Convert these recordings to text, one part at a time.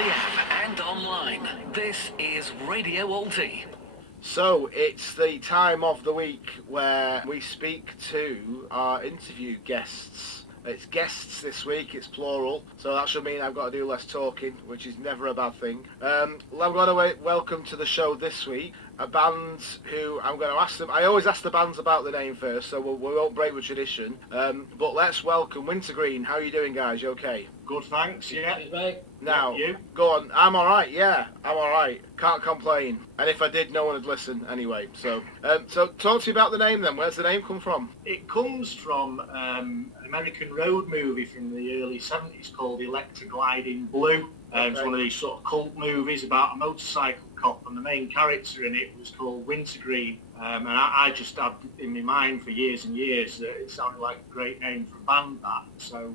the app and online. This is Radio Alty. So it's the time of the week where we speak to our interview guests. It's guests this week, it's plural, so that should mean I've got to do less talking, which is never a bad thing. I'm going to welcome to the show this week a band who I'm going to ask them. I always ask the bands about the name first, so we won't break with tradition. But let's welcome Wintergreen. How are you doing, guys? You okay? Good, thanks. Yeah. Now, you? Go on. I'm all right. Yeah, I'm all right. Can't complain. And if I did, no one would listen anyway. So talk to me about the name then. Where's the name come from? It comes from an American road movie from the early 70s called Electra Gliding Blue. It's one of these sort of cult movies about a motorcycle cop, and the main character in it was called Wintergreen. And I just had in my mind for years and years that it sounded like a great name for a band, that. So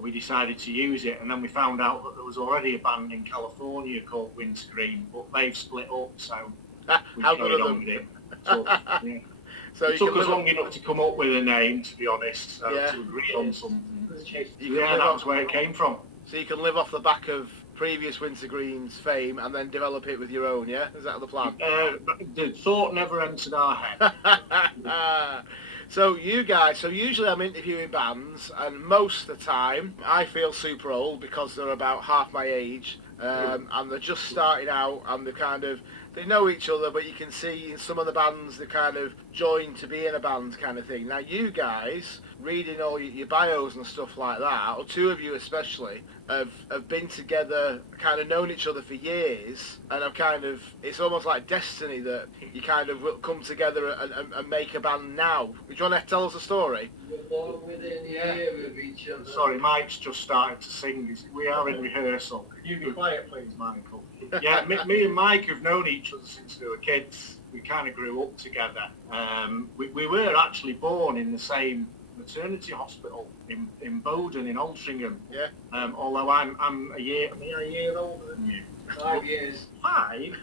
we decided to use it, and then we found out that there was already a band in California called Wintergreen, but they've split up, so we carried on with it. So, yeah. So it took us long enough to come up with a name, to be honest, so yeah. to agree on something. Yeah, that was where it came from. So you can live off the back of previous Wintergreen's fame and then develop it with your own, yeah? Is that the plan? The thought never entered our head. So you guys, usually I'm interviewing bands, and most of the time I feel super old because they're about half my age, and they're just starting out, and they know each other, but you can see in some of the bands they kind of join to be in a band kind of thing. Now you guys, reading all your bios and stuff like that, or two of you especially, have been together, kind of known each other for years, and it's almost like destiny that you kind of come together and make a band now. Do you want to tell us a story? We're born within a year of each other. Sorry, Mike's just started to sing. We are in rehearsal. You be quiet, please, Michael. Yeah, me and Mike have known each other since we were kids. We kind of grew up together. We were actually born in the same maternity hospital in Bowden in Altrincham. Yeah. Although I'm a year older than you. 5 years. 5?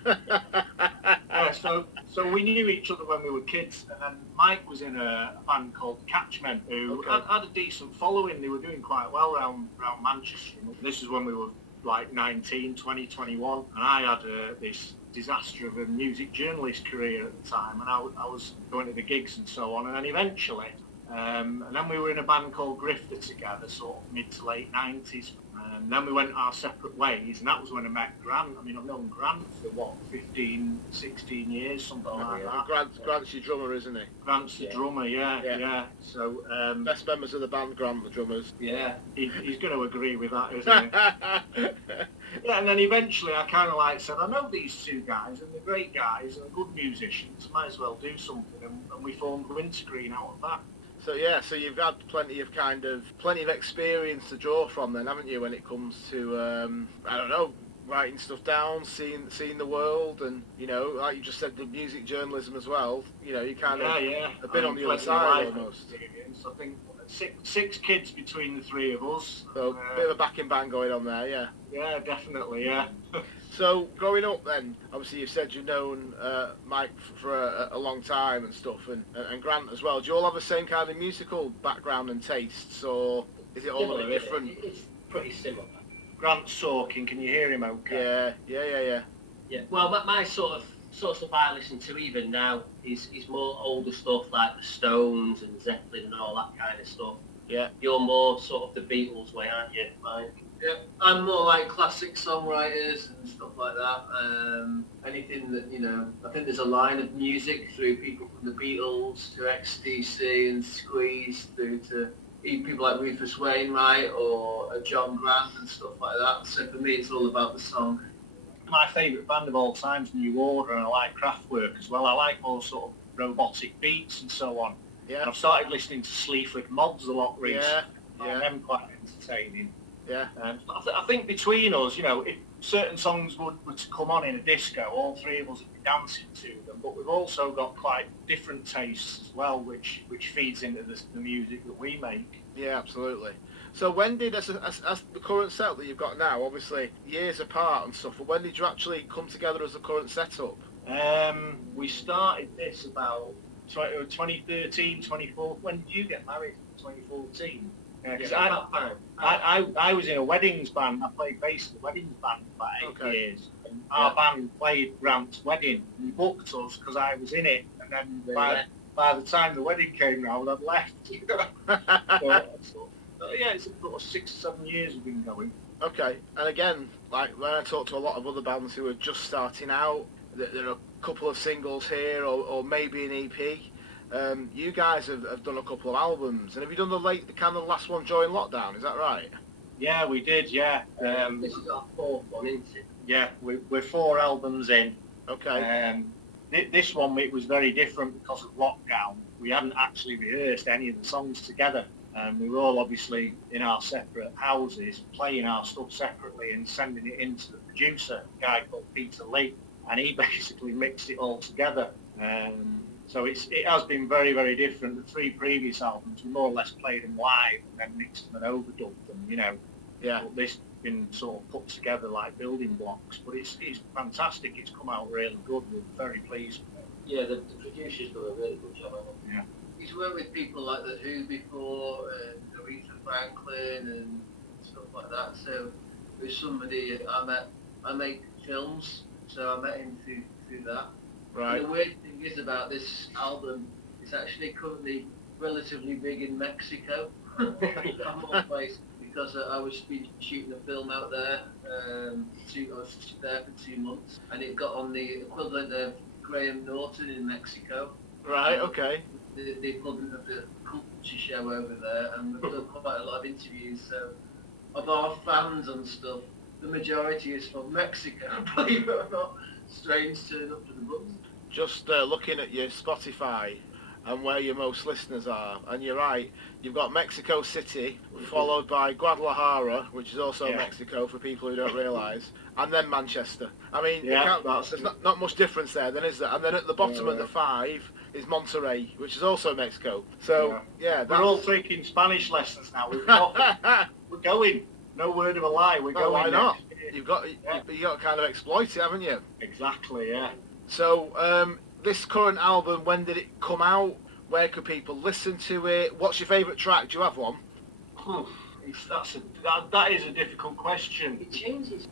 So we knew each other when we were kids, and then Mike was in a band called Catchmen, who had a decent following. They were doing quite well around Manchester. This is when we were like 19, 20, 21, and I had this disaster of a music journalist career at the time, and I was going to the gigs and so on, and then eventually, and then we were in a band called Grifter together, sort of mid to late 90s, and then we went our separate ways, and that was when I met Grant. I mean, I've known Grant for 15, 16 years, something like that. Grant's your drummer, isn't he? Grant's the drummer, yeah. So best members of the band, Grant, the drummers. Yeah, he's going to agree with that, isn't he? Yeah, and then eventually I kind of said, I know these two guys, and they're great guys, and they're good musicians, might as well do something, and we formed Wintergreen out of that. So you've had plenty of experience to draw from then, haven't you, when it comes to, I don't know, writing stuff down, seeing the world, and, you know, like you just said, the music journalism as well, you know, you kind of have been on the other side almost. I think six kids between the three of us. So a bit of a backing band going on there, yeah. Yeah, definitely, yeah. So growing up then, obviously you said you've known Mike for a long time and stuff, and Grant as well. Do you all have the same kind of musical background and tastes, or is it all a bit different? It's pretty similar. Grant's talking, can you hear him okay? Yeah. Well, my sort of stuff I listen to even now is more older stuff like the Stones and Zeppelin and all that kind of stuff. Yeah. You're more sort of the Beatles way, aren't you, Mike? Yeah, I'm more like classic songwriters and stuff like that. Anything that, you know, I think there's a line of music through people from the Beatles to XTC and Squeeze through to even people like Rufus Wainwright or John Grant and stuff like that. So for me, it's all about the song. My favourite band of all time is New Order, and I like Kraftwerk as well. I like more sort of robotic beats and so on. Yeah. And I've started listening to Sleaford Mods a lot recently. Yeah. Them quite entertaining. Yeah. I think between us, you know, if certain songs were to come on in a disco, all three of us would be dancing to them. But we've also got quite different tastes as well, which feeds into the music that we make. Yeah, absolutely. So when did, as the current setup that you've got now, obviously years apart and stuff, but when did you actually come together as the current setup? We started this about 2013, 2014. When did you get married? 2014. 'Cause Yeah, about time. I was in a weddings band. I played bass in a weddings band for about 8 years. And our band played Grant's wedding. He booked us because I was in it. And then by the time the wedding came round, I'd left. Yeah, it's sort of 6 or 7 years we've been going. Okay, and again, like when I talk to a lot of other bands who are just starting out, there are a couple of singles here or maybe an EP. You guys have done a couple of albums, and have you done the kind of last one during lockdown? Is that right? Yeah, we did. Yeah. This is our 4th one, isn't it? Yeah, we're 4 albums in. Okay. This one, it was very different because of lockdown. We hadn't actually rehearsed any of the songs together. We were all obviously in our separate houses, playing our stuff separately and sending it in to the producer, a guy called Peter Lee, and he basically mixed it all together. So it has been very, very different. The 3 previous albums, we more or less played them live and then mixed them and overdubbed them, you know. Yeah. But this has been sort of put together like building blocks. But it's fantastic. It's come out really good. We're very pleased with it. Yeah, the producer's done a really good job, hasn't he? Yeah. He's worked with people like The Who before, and Aretha Franklin and stuff like that. So there's somebody I make films, so I met him through that. Right. And the weird thing is about this album, it's actually currently relatively big in Mexico. I'm all place because I was shooting a film out there. I was there for 2 months, and it got on the equivalent of Graham Norton in Mexico. Right. Okay. The equivalent of the culture show over there, and we've done quite a lot of interviews. So of our fans and stuff, the majority is from Mexico. Believe it or not, strange turn up to the books. Just looking at your Spotify and where your most listeners are, and you're right, you've got Mexico City, followed by Guadalajara, which is also Mexico for people who don't realise, and then Manchester. I mean, there's not much difference there, then, is there? And then at the bottom of the 5 is Monterrey, which is also Mexico. So, we're all taking Spanish lessons now. We're going. No word of a lie. We're going. Why not? You've got to kind of exploit it, haven't you? Exactly, yeah. So, this current album, when did it come out? Where could people listen to it? What's your favourite track? Do you have one? That is a difficult question. It changes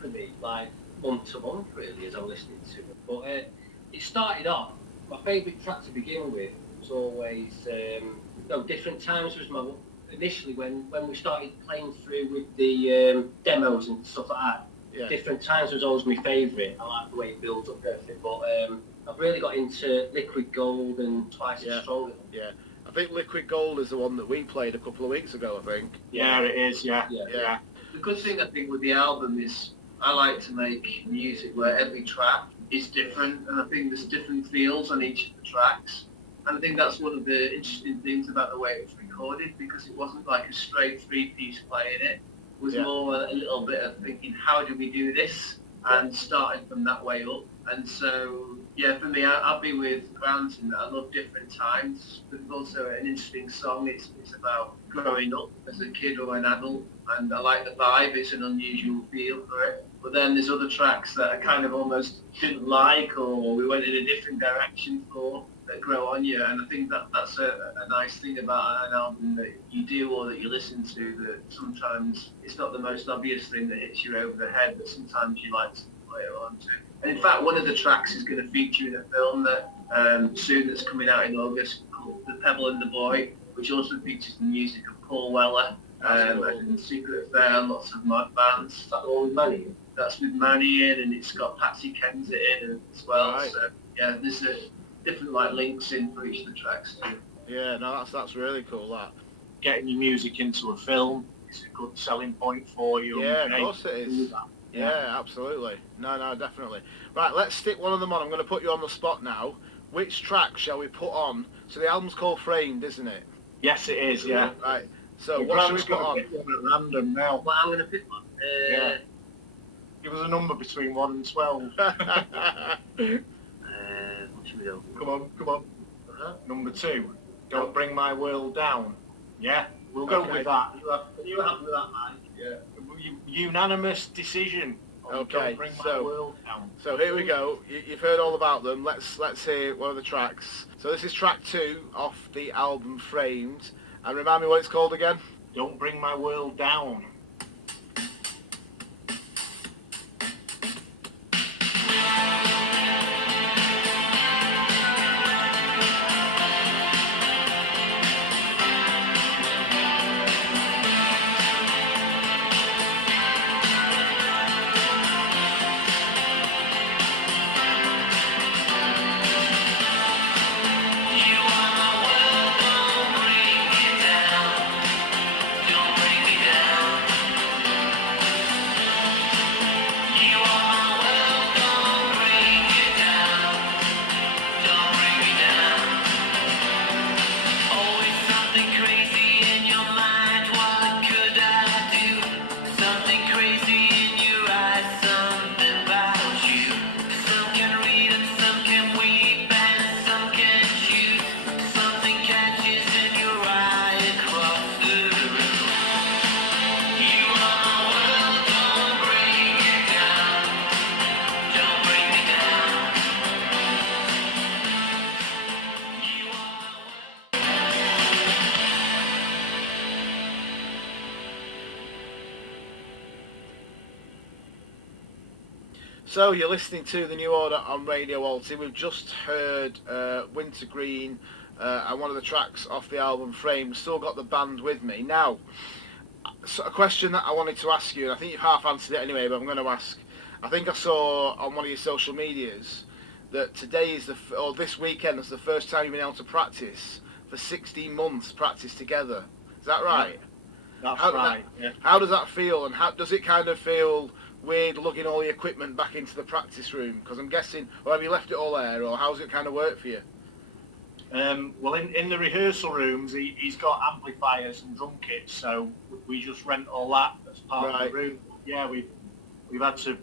for me, like month to month, really, as I'm listening to it. But it started off, my favourite track to begin with was always, Different Times was my, initially when we started playing through with the demos and stuff like that. Yeah. Different Times was always my favourite. I like the way it builds up everything, but I've really got into Liquid Gold and Twice as Strong. Yeah, I think Liquid Gold is the one that we played a couple of weeks ago, I think. Yeah, it is, yeah. The good thing, I think, with the album is I like to make music where every track is different, and I think there's different feels on each of the tracks. And I think that's one of the interesting things about the way it was recorded, because it wasn't like a straight 3-piece playing it. It was more a little bit of thinking, how do we do this? And starting from that way up. And so, for me, I'll be with Grant, and I love Different Times. But it's also an interesting song. It's about growing up as a kid or an adult, and I like the vibe. It's an unusual feel for it. But then there's other tracks that I kind of almost didn't like, or we went in a different direction for, that grow on you. And I think that's a nice thing about an album that you do or that you listen to, that sometimes it's not the most obvious thing that hits you over the head, but sometimes you like to play it on to. And in fact, one of the tracks is going to feature in a film that soon, that's coming out in August, called The Pebble and the Boy, which also features the music of Paul Weller, and Secret Affair, lots of mud bands. Is that all with Manny? That's with Manny in, and it's got Patsy Kensit in as well. Right. So there's different links in for each of the tracks too. Yeah, no, that's really cool. That getting your music into a film is a good selling point for you. Yeah, of course it is. Yeah, absolutely. No, definitely. Right, let's stick one of them on. I'm going to put you on the spot now. Which track shall we put on? So the album's called Framed, isn't it? Yes, it is. Yeah. Right. So what shall we put on? Pick one at random now. Well, I'm going to pick one. Give us a number between 1 and 12. What should we do? Come on. Number 2. Don't Bring My World Down. Yeah, we'll go with that. You happy with that, Mike? Yeah. Unanimous decision. Okay, Don't Bring My World Down. So here we go. You've heard all about them. Let's hear one of the tracks. So this is track 2 off the album Framed. And remind me what it's called again? Don't Bring My World Down. So you're listening to The New Order on Radio Alty. We've just heard Wintergreen and one of the tracks off the album Frame. Still got the band with me. Now, so a question that I wanted to ask you, and I think you've half answered it anyway, but I'm going to ask. I think I saw on one of your social medias that today is or this weekend is the first time you've been able to practice for 16 months, practice together. Is that right? That's right. Yeah. How does that feel, and how does it kind of feel weird lugging all the equipment back into the practice room? Because I'm guessing, or have you left it all there, or how's it kind of work for you? Well, in the rehearsal rooms, he's got amplifiers and drum kits, so we just rent all that as part of the room. Yeah, we've had to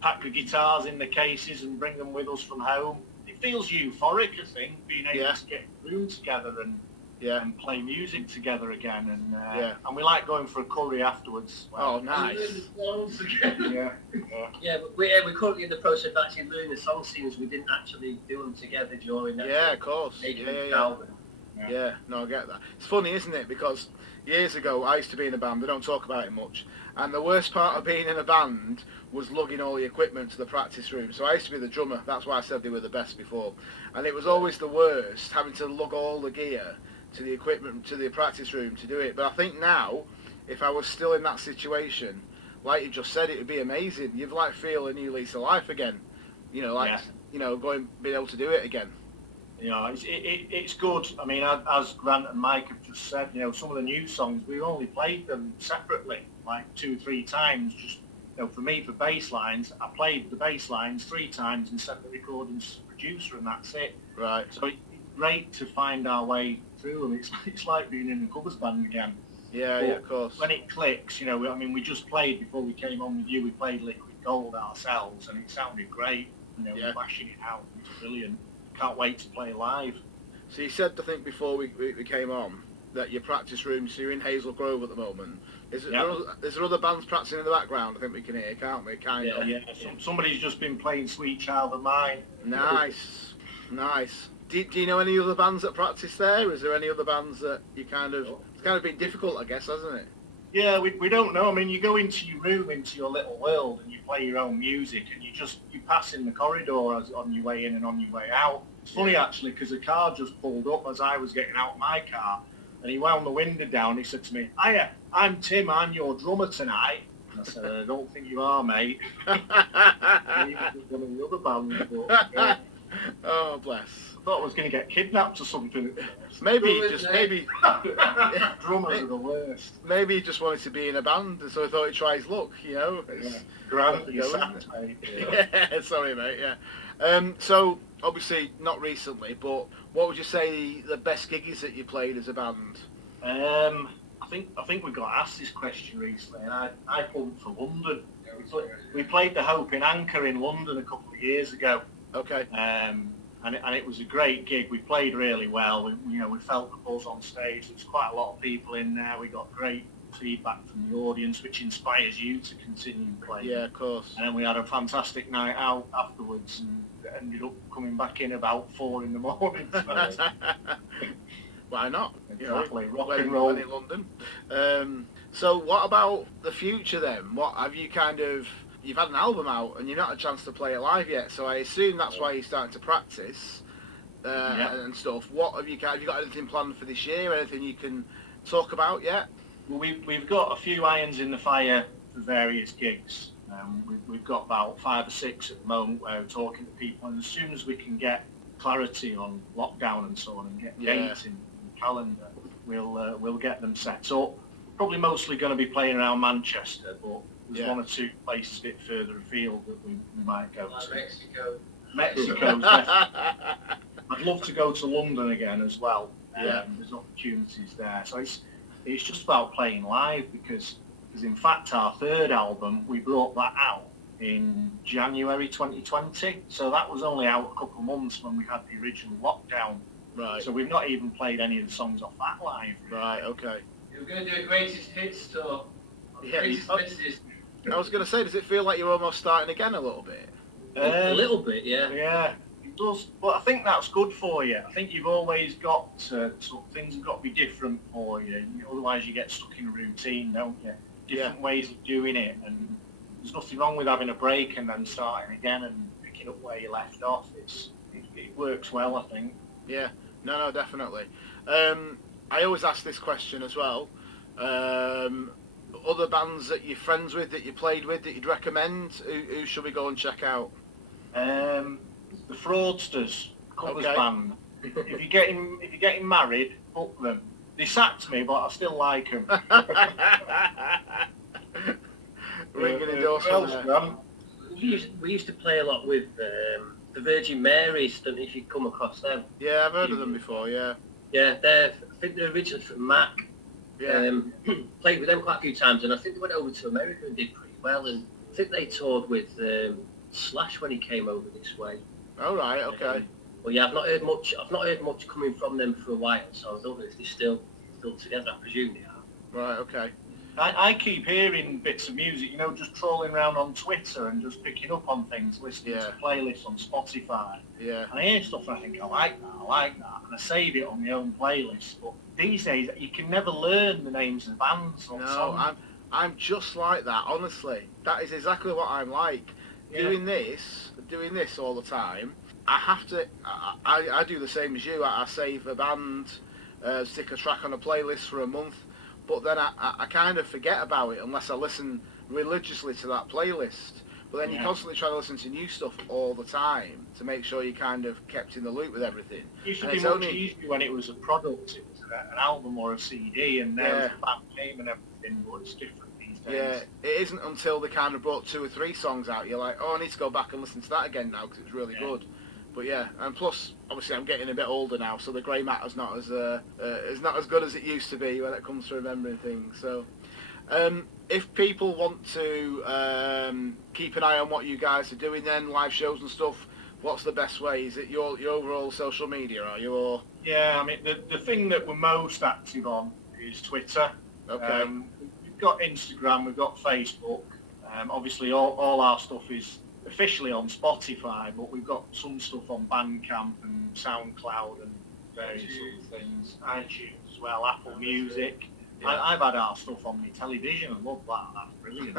pack the guitars in the cases and bring them with us from home. It feels euphoric, I think, being able to get the room together and play music together again, and we like going for a curry afterwards. Oh, nice. But we're currently in the process of actually learning the song scenes. We didn't actually do them together during that. Yeah, of course. Yeah, no, I get that. It's funny, isn't it? Because years ago, I used to be in a band. They don't talk about it much. And the worst part of being in a band was lugging all the equipment to the practice room. So I used to be the drummer. That's why I said they were the best before. And it was always the worst, having to lug all the gear to the equipment, to the practice room to do it. But I think now, if I was still in that situation, like you just said, it would be amazing. You'd like feel a new lease of life again. You know, being able to do it again. You know, it's good. I mean, as Grant and Mike have just said, you know, some of the new songs, we've only played them separately, like 2-3 times. Just, you know, for me, for bass lines, I played the bass lines 3 times and sent the recordings to the producer, and that's it. Right. So it's great to find our way through them. It's like being in a covers band again. Yeah, but of course. When it clicks, you know, I mean, we just played before we came on with you. We played Liquid Gold ourselves, and it sounded great. You know, we're bashing it out. It's brilliant. Can't wait to play live. So you said, I think, before we came on, that your practice room, so you're in Hazel Grove at the moment. Is there other bands practicing in the background? I think we can hear, can't we? Kind of. Yeah. Somebody's just been playing Sweet Child of Mine. Nice. Do you know any other bands that practice there? Is there any other bands that you kind of... It's kind of been difficult, I guess, hasn't it? Yeah, we don't know. I mean, you go into your room, into your little world, and you play your own music, and you pass in the corridor on your way in and on your way out. It's funny, actually, because a car just pulled up as I was getting out of my car, and he wound the window down. He said to me, "Hiya, I'm Tim, I'm your drummer tonight." And I said, "I don't think you are, mate." He was one of the other bands, but... Oh, bless. I thought I was going to get kidnapped or something. Maybe Drummers are the worst. Maybe he just wanted to be in a band, so he thought he'd try his luck, you know. Grant, you sacked, mate. Yeah, sorry, mate, yeah. So, obviously, not recently, but what would you say the best gig is that you played as a band? I think we got asked this question recently, and I pulled for London. We played the Hope in Anchor in London a couple of years ago. Okay. And it was a great gig. We played really well. We felt the buzz on stage. There was quite a lot of people in there. We got great feedback from the audience, which inspires you to continue playing. Yeah, of course. And then we had a fantastic night out afterwards, and ended up coming back in about 4 in the morning. Why not? Exactly, rock when, and roll. when in London. So what about the future then? What have you you've had an album out and you've not had a chance to play it live yet, so I assume that's why you're starting to practice and stuff. What have you got anything planned for this year? Anything you can talk about yet? Well, we've got a few irons in the fire for various gigs. We've got about 5 or 6 at the moment where we're talking to people, and as soon as we can get clarity on lockdown and so on and get dates in the calendar, we'll get them set up. Probably mostly going to be playing around Manchester, but there's 1 or 2 places a bit further afield that we might go like to. Mexico. Mexico's definitely. I'd love to go to London again as well. There's opportunities there. So it's just about playing live because in fact our 3rd album, we brought that out in January 2020. So that was only out a couple of months when we had the original lockdown. Right. So we've not even played any of the songs off that live. Right, okay. You're going to do a greatest hits tour. Yeah, Greatest misses. I was going to say, does it feel like you're almost starting again a little bit? A little bit, yeah. Yeah, it does. But I think that's good for you. I think you've always got to, things have got to be different for you. Otherwise you get stuck in a routine, don't you? Different ways of doing it. And there's nothing wrong with having a break and then starting again and picking up where you left off. It works well, I think. Yeah, no, definitely. I always ask this question as well. Other bands that you're friends with, that you played with, that you'd recommend, who should we go and check out? The Fraudsters, covers band. If you're getting married, book them. They sacked me, but I still like them. Ringing endorsement there. We used to play a lot with the Virgin Marys. Don't know if you've come across them. Yeah, I've heard of them before. Yeah. Yeah, I think they're originally from Mac. Yeah. Played with them quite a few times, and I think they went over to America and did pretty well. And I think they toured with Slash when he came over this way. Oh right, okay. Well, yeah, I've not heard much coming from them for a while, so I don't know if they're still together. I presume they are. Right, okay. I keep hearing bits of music, just trolling around on Twitter and just picking up on things, listening to playlists on Spotify. Yeah. And I hear stuff and I think, I like that, and I save it on my own playlist. But these days, you can never learn the names of bands or songs. I'm just like that, honestly. That is exactly what I'm like. Yeah. Doing this all the time, I have to, I do the same as you. I save a band, stick a track on a playlist for a month, but then I kind of forget about it unless I listen religiously to that playlist. But then you constantly try to listen to new stuff all the time to make sure you're kind of kept in the loop with everything. It used to be much easier when it was a product, it was an album or a CD, and there was a band name and everything, but it's different these days. Yeah, it isn't until they kind of brought 2 or 3 songs out, you're like, oh, I need to go back and listen to that again now because it's really good. But yeah, and plus, obviously, I'm getting a bit older now, so the grey matter's not as good as it used to be when it comes to remembering things. So, if people want to keep an eye on what you guys are doing, then live shows and stuff, what's the best way? Is it your overall social media? Are you or? Yeah, I mean, the thing that we're most active on is Twitter. Okay. We've got Instagram, we've got Facebook. Obviously, all our stuff is officially on Spotify, but we've got some stuff on Bandcamp and SoundCloud and various other things. iTunes as well, Apple Music. Yeah. I've had our stuff on my television. I love that. That's brilliant.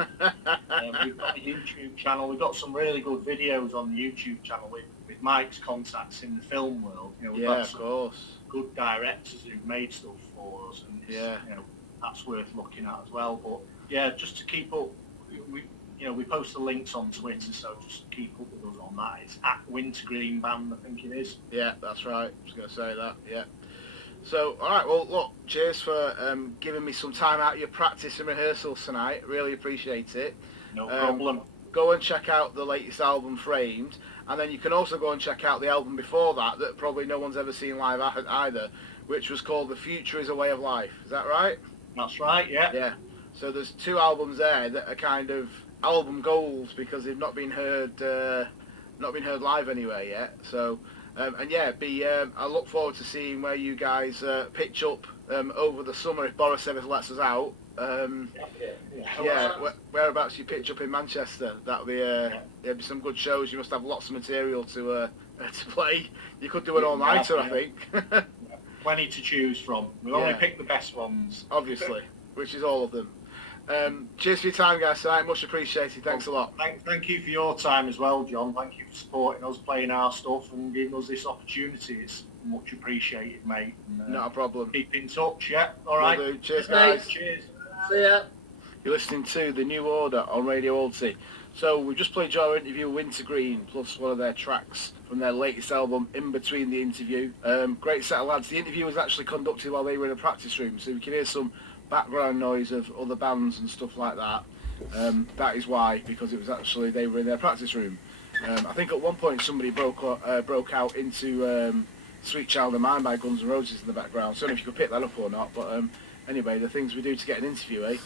We've got a YouTube channel. We've got some really good videos on the YouTube channel with Mike's contacts in the film world. We've got some of course. good directors who've made stuff for us, and that's worth looking at as well. But yeah, just to keep up, we post the links on Twitter, so just keep up with us on that. It's at Wintergreen Band, I think it is. Yeah, that's right. I was going to say that. Yeah. So, all right. Well, look, cheers for giving me some time out of your practice and rehearsals tonight. Really appreciate it. No problem. Go and check out the latest album, Framed, and then you can also go and check out the album before that probably no one's ever seen live either, which was called The Future Is a Way of Life. Is that right? That's right. Yeah. Yeah. So there's 2 albums there that are kind of album goals because they've not been heard live anywhere yet. So. I look forward to seeing where you guys pitch up over the summer if Boris ever lets us out. Whereabouts you pitch up in Manchester? That'll be be some good shows. You must have lots of material to play. You could do an all-nighter, I think. plenty to choose from. We'll only pick the best ones. Obviously, which is all of them. Cheers for your time, guys, tonight. Much appreciated. Thanks a lot. Thank you for your time as well, John. Thank you for supporting us, playing our stuff, and giving us this opportunity. It's much appreciated, mate. And, not a problem. Keep in touch, yeah? All right. Will do. Cheers, guys. Cheers. See ya. You're listening to The New Order on Radio Alty. So we just played your interview with Wintergreen, plus one of their tracks from their latest album, In Between the Interview. Great set of lads. The interview was actually conducted while they were in a practice room, so we can hear some background noise of other bands and stuff like that. That is why, because it was actually, they were in their practice room. I think at one point somebody broke out into Sweet Child of Mine by Guns N' Roses in the background. So I don't know if you could pick that up or not, but anyway, the things we do to get an interview, eh?